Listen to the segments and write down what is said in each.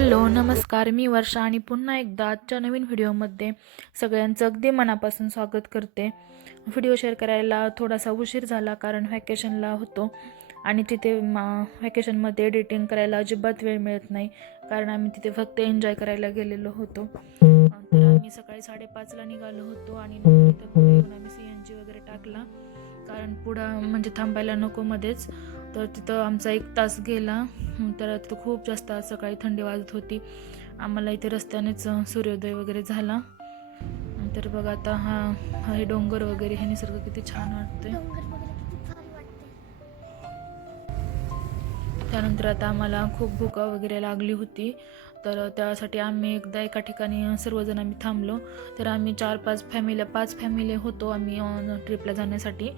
Hello नमस्कार. मी वर्षा आणि पुन्हा एकदा आजच्या नवीन व्हिडिओमध्ये सगळ्यांचं अगदी मनापासून स्वागत करते. व्हिडिओ शेअर करायला थोडासा उशीर झाला कारण व्हॅकेशनला होतो आणि तिथे व्हॅकेशनमध्ये एडिटिंग करायला अजिबात वेळ मिळत नाही कारण आम्ही तिथे फक्त एन्जॉय करायला गेलेलो होतो. तर आम्ही सकाळी साडेपाचला निघालो होतो आणि नंतर इथं पुढे येऊन आम्ही सी एन जी वगैरे टाकला. कारण पुढं म्हणजे थांबायला नको मध्येच. तर तिथं आमचा एक तास गेला. तर तिथं खूप जास्त आज सकाळी थंडी वाजत होती. आम्हाला इथे रस्त्यानेच सूर्योदय वगैरे झाला. तर बघा आता हा हा हे डोंगर वगैरे हे निसर्ग किती छान वाटतंय. वाटते त्यानंतर आता आम्हाला खूप भुका वगैरे लागली होती. तर त्यासाठी आम्ही एकदा एका ठिकाणी सर्वजण आम्ही थांबलो. तर आम्ही चार पाच फॅमिली पाच फॅमिली होतो आम्ही ट्रिपला जाण्यासाठी.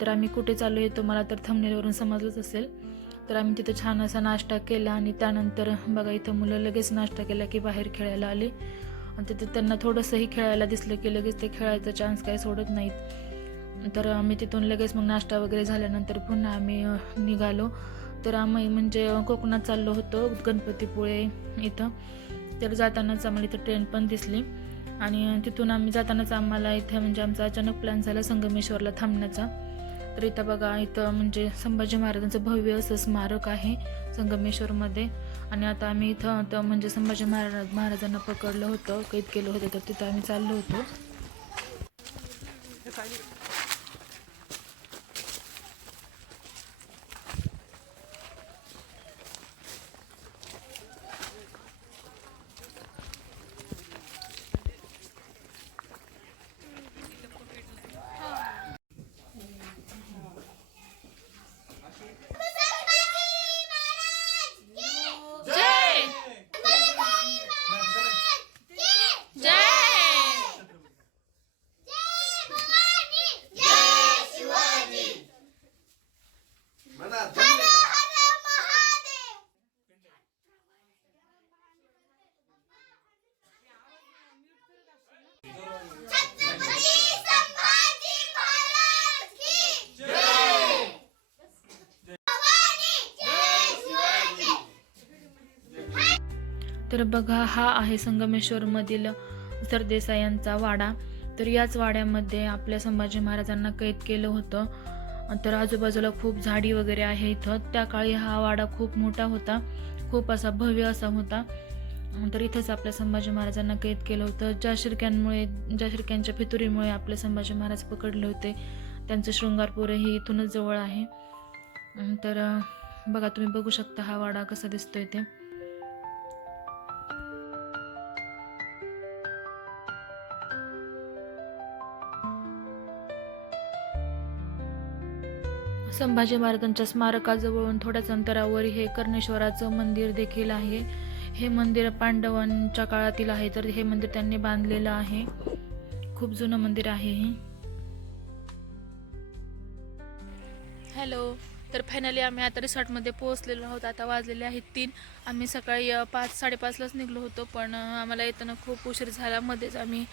तर आम्ही कुठे चाललो आहे तुम्हाला तर थंबनेलवरून समजलंच असेल. तर आम्ही तिथं छान असा नाश्ता केला आणि त्यानंतर बघा इथं मुलं लगेच नाश्ता केला की बाहेर खेळायला आले. आणि तिथं त्यांना थोडंसंही खेळायला दिसलं की लगेच ते खेळायचा चान्स काही सोडत नाहीत. तर आम्ही तिथून लगेच मग नाश्ता वगैरे झाल्यानंतर पुन्हा आम्ही निघालो. तर आम्ही म्हणजे कोकणात चाललो होतो गणपतीपुळे इथं. तर जातानाच आम्हाला इथं ट्रेन पण दिसली. आणि तिथून आम्ही जातानाच आम्हाला इथे म्हणजे आमचा अचानक प्लॅन झाला संगमेश्वरला थांबण्याचा. तर इथं बघा इथं म्हणजे संभाजी महाराजांचं भव्य असं स्मारक आहे संगमेश्वरमध्ये. आणि आता आम्ही इथं म्हणजे संभाजी महाराज महाराजांना पकडलं होतं कैद केलं होतं तर तिथं आम्ही चाललो होतो. तर बघा हा आहे संगमेश्वरमधील सरदेसाई यांचा वाडा. तर याच वाड्यामध्ये आपल्या संभाजी महाराजांना कैद केलं होतं. तर आजूबाजूला खूप झाडी वगैरे आहे इथं. त्या काळी हा वाडा खूप मोठा होता. खूप असा भव्य असा होता. तर इथंच आपल्या संभाजी महाराजांना कैद केलं होतं. ज्या शिरक्यांमुळे ज्या शिरक्यांच्या फितुरीमुळे आपले संभाजी महाराज पकडले होते त्यांचं शृंगारपूरही इथूनच जवळ आहे. तर बघा तुम्ही बघू शकता हा वाडा कसा दिसतोय ते. संभाजी महाराजांच्या स्मारकाजवळून थोड्याच अंतरावर हे कर्णेश्वराचं मंदिर देखील आहे. हे मंदिर पांडवांच्या काळातील आहे तर हे मंदिर त्यांनी बांधलेलं आहे. खूप जुनं मंदिर आहे हे. हॅलो तर फायनली आम्ही आता रिसॉर्टमध्ये पोहोचलेलो आहोत. आता वाजलेले आहेत तीन. आम्ही सकाळी पाच साडेपाचलाच निघलो होतो पण आम्हाला येताना खूप उशीर झाला. मध्येच आम्ही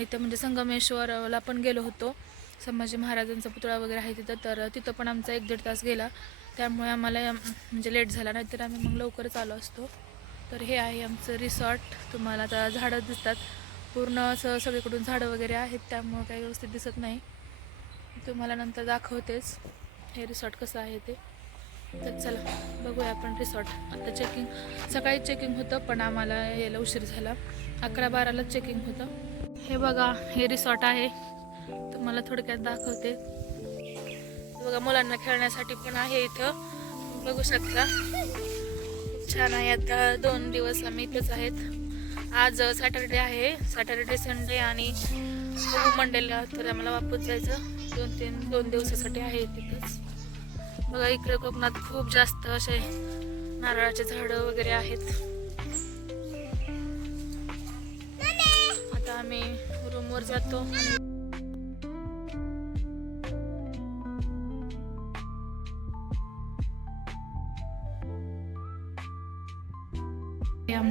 इथं म्हणजे संगमेश्वरला पण गेलो होतो. संभाजी महाराजांचा पुतळा वगैरे आहे तिथं तर तिथं पण आमचा एक दीड तास गेला. त्यामुळे आम्हाला म्हणजे लेट झाला नाहीतर आम्ही मग लवकरच आलो असतो. तर हे आहे आमचं रिसॉर्ट तुम्हाला आता झाडं दिसतात. पूर्ण असं सगळीकडून झाडं वगैरे आहेत त्यामुळं काही व्यवस्थित दिसत नाही. तुम्हाला नंतर दाखवतेच हे रिसॉर्ट कसं आहे ते. तर चला बघूया आपण रिसॉर्ट आता चेकिंग सकाळी चेकिंग होतं पण आम्हाला यायला उशीर झाला. अकरा बारालाच चेकिंग होतं. हे बघा हे रिसॉर्ट आहे. तुम्हाला थोडक्यात दाखवते. बघा मुलांना खेळण्यासाठी पण आहे इथं. बघू शकता. छान आहे आता. दोन दिवस आम्ही इथेच आहेत. आज सॅटरडे आहे. सॅटरडे संडे आणि मंडेला तर आम्हाला वापस जायचं. दोन तीन दोन दिवसासाठी आहे तिथंच. बघा इकडे कोकणात खूप जास्त असे नारळाचे झाडं वगैरे आहेत. आता आम्ही रूमवर जातो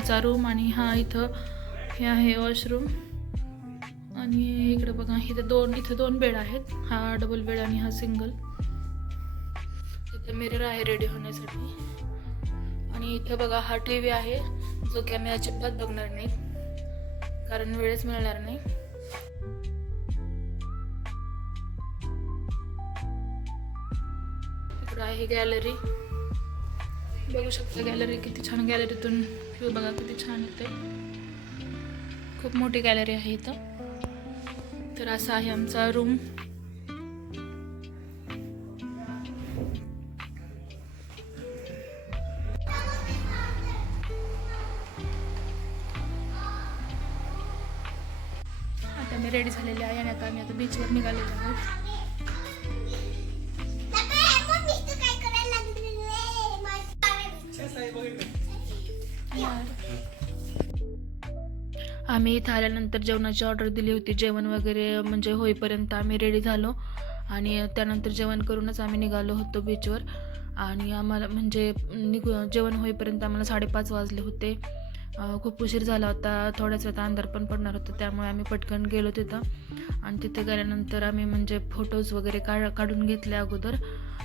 हे रूम आणि हा इथं हे आहे वॉशरूम आणि इकडे बघा इथं दोन इथं दोन बेड आहेत. हा डबल बेड आणि हा सिंगल इथं मिरर आहे रेडी होण्यासाठी. आणि इथे बघा हा टी व्ही आहे. जो की आम्ही अजिबात बघणार नाही. कारण वेळच मिळणार नाही. इकडं आहे गॅलरी बघू शकता गॅलरी किती छान गॅलरीतून व्ह्यू बघा किती छान येते खूप मोठी गॅलरी आहे इथं. तर असा आहे आमचा रूम आता मी रेडी झालेले आहे आणि आता आम्ही आता बीचवर निघालेलो आहोत. आम्ही इथं आल्यानंतर जेवणाची ऑर्डर दिली होती. जेवण वगैरे म्हणजे होईपर्यंत आम्ही रेडी झालो. आणि त्यानंतर जेवण करूनच आम्ही निघालो होतो बीचवर आणि आम्हाला म्हणजे निघू जेवण होईपर्यंत आम्हाला साडेपाच वाजले होते. खूप उशीर झाला होता. थोड्याच वेळात अंधार पण पडणार होतं त्यामुळे आम्ही पटकन गेलो तिथं. आणि तिथे गेल्यानंतर आम्ही म्हणजे फोटोज वगैरे काढ काढून घेतले अगोदर.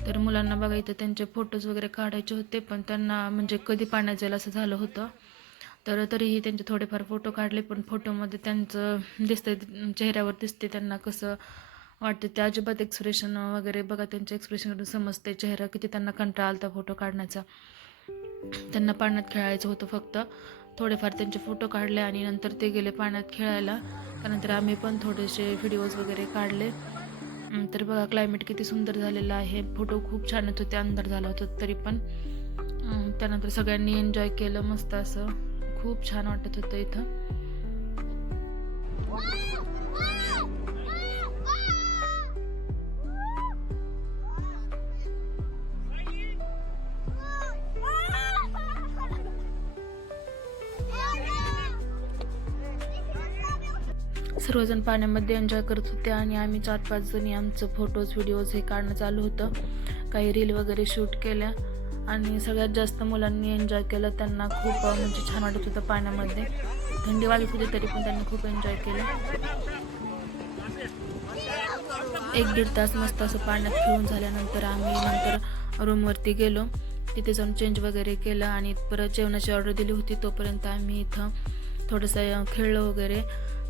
तर मुलांना बघा इथं त्यांचे फोटोज वगैरे काढायचे होते पण त्यांना म्हणजे कधी पाण्यात जाईल असं झालं होतं. तर तरीही त्यांचे थोडेफार फोटो काढले पण फोटोमध्ये त्यांचं दिसतंय चेहऱ्यावर दिसते त्यांना कसं वाटतं ते अजिबात एक्सप्रेशन वगैरे बघा त्यांच्या एक्सप्रेशनवरून समजते चेहरा किती त्यांना कंटाळा आलता फोटो काढण्याचा. त्यांना पाण्यात खेळायचं होतं फक्त. थोडेफार त्यांचे फोटो काढले आणि नंतर ते गेले पाण्यात खेळायला. त्यानंतर आम्ही पण थोडेसे व्हिडिओज वगैरे काढले. तर बघा क्लायमेट किती सुंदर झालेलं आहे. फोटो खूप छान येत होते अंधार झाला होता तरी पण. त्यानंतर सगळ्यांनी एन्जॉय केलं मस्त असं. खूप छान वाटत होतं इथं. सर्वजण पाण्यामध्ये एन्जॉय करत होते आणि आम्ही चार पाच जणी आमचं फोटोज व्हिडिओज हे काढणं चालू होतं. काही रील वगैरे शूट केल्या. आणि सगळ्यात जास्त मुलांनी एन्जॉय केलं त्यांना खूप म्हणजे छान वाटत होतं पाण्यामध्ये. थंडी वाजत होती तरी पण त्यांनी खूप एन्जॉय केलं. एक दीड तास मस्त असं पाण्यात खेळून झाल्यानंतर आम्ही नंतर रूमवरती गेलो. तिथे जाऊन चेंज वगैरे केलं आणि परत जेवणाची ऑर्डर दिली होती तोपर्यंत आम्ही इथं थोडंसं खेळलो वगैरे.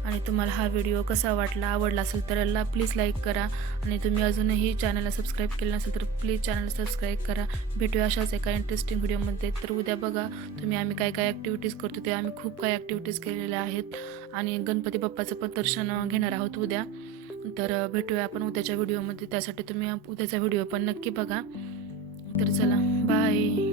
आणि तुम्हाला हा व्हिडिओ कसा वाटला आवडला असेल तर याला प्लीज लाईक करा. आणि तुम्ही अजूनही चॅनलला सबस्क्राईब केलं नसेल तर प्लीज चॅनलला सबस्क्राईब करा. भेटूया अशाच एका इंटरेस्टिंग व्हिडिओमध्ये तर उद्या बघा तुम्ही आम्ही काय काय ॲक्टिव्हिटीज करतो ते आम्ही खूप काय ॲक्टिव्हिटीज केलेल्या आहेत. आणि गणपती बाप्पाचं पण दर्शन घेणार आहोत उद्या. तर भेटूया आपण उद्याच्या व्हिडिओमध्ये त्यासाठी तुम्ही उद्याचा व्हिडिओ पण नक्की बघा. तर चला बाय